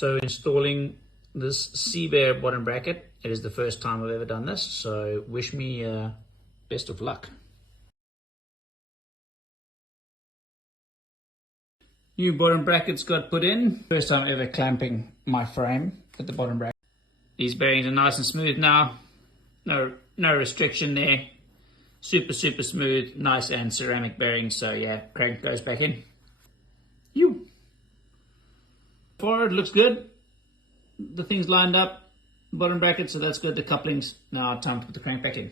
So installing this Sea-Bear bottom bracket, it is the first time I've ever done this, so wish me best of luck. New bottom brackets got put in. First time ever clamping my frame at the bottom bracket. These bearings are nice and smooth now. No restriction there. Super smooth, nice and ceramic bearings. So yeah, crank goes back in. Forward looks good. The thing's lined up, bottom bracket, so that's good. The couplings, now time to put the crank back in.